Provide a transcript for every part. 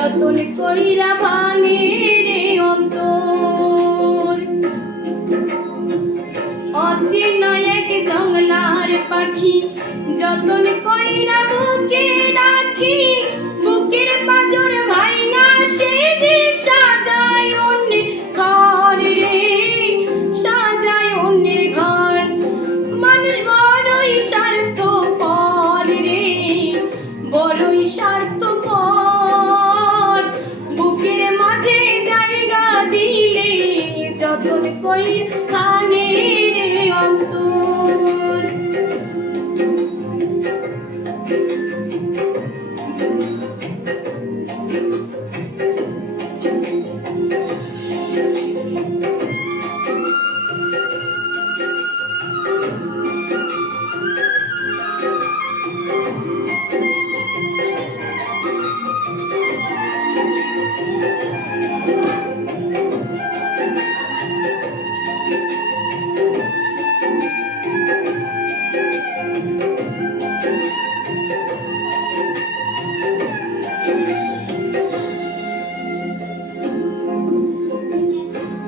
যতন কইরা ভাঙে রে অন্তর। অচিন এক জঙ্গলার পাখি, যতন কইরা বুকে রাখি, বুকের পাজর ভাইঙা সে যে সাজায় অন্যের ঘর রে, সাজায় অন্যের ঘর। মানুষ বড়ই স্বার্থ পর রে, বড়ই স্বার্থ যতন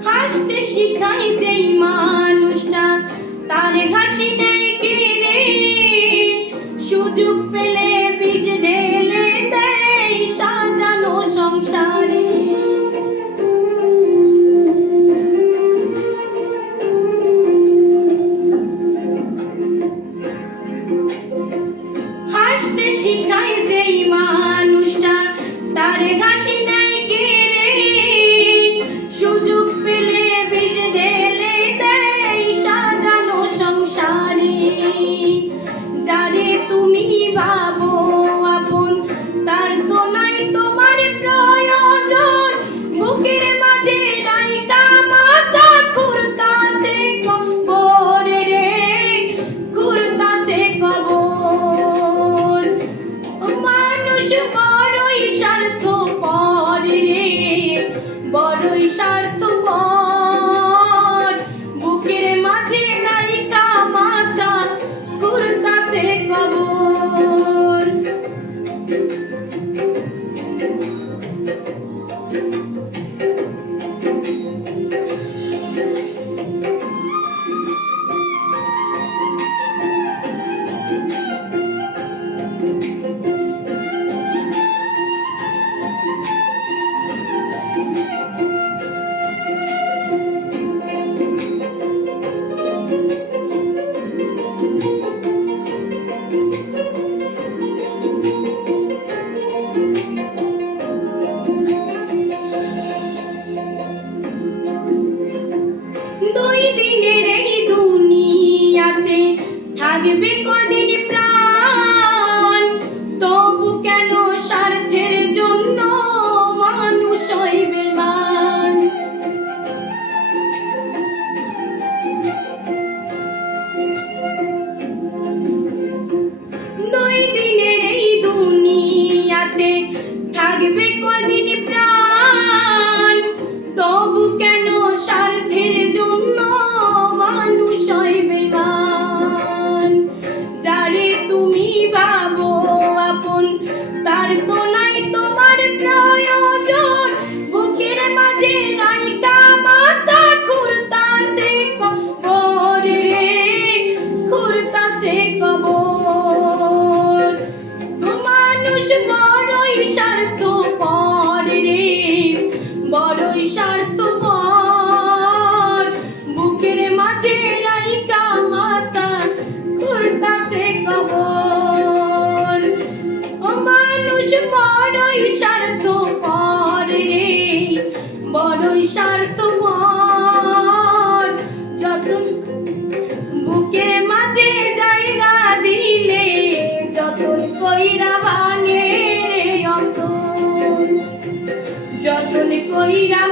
হাসতে শিখাই যেই মানুষটা তার হাসি নেই কে রে? সুযোগ পেলে বীজ তুমি ভাবো আপন তার তো নাই তোমার থাকবে কদিন প্রাণ। তবু কেন স্বার্থের জন্য মানুষ হইবে মান দুই দিনের এই দুনিয়াতে থাকবে কদিন খুরতাছে কবর। মানুষ, বড়ই স্বার্থ পর রে, বড়ই স্বার্থ পর বুকের মাঝে মানুষ, বড়ই স্বার্থ যতন কইরা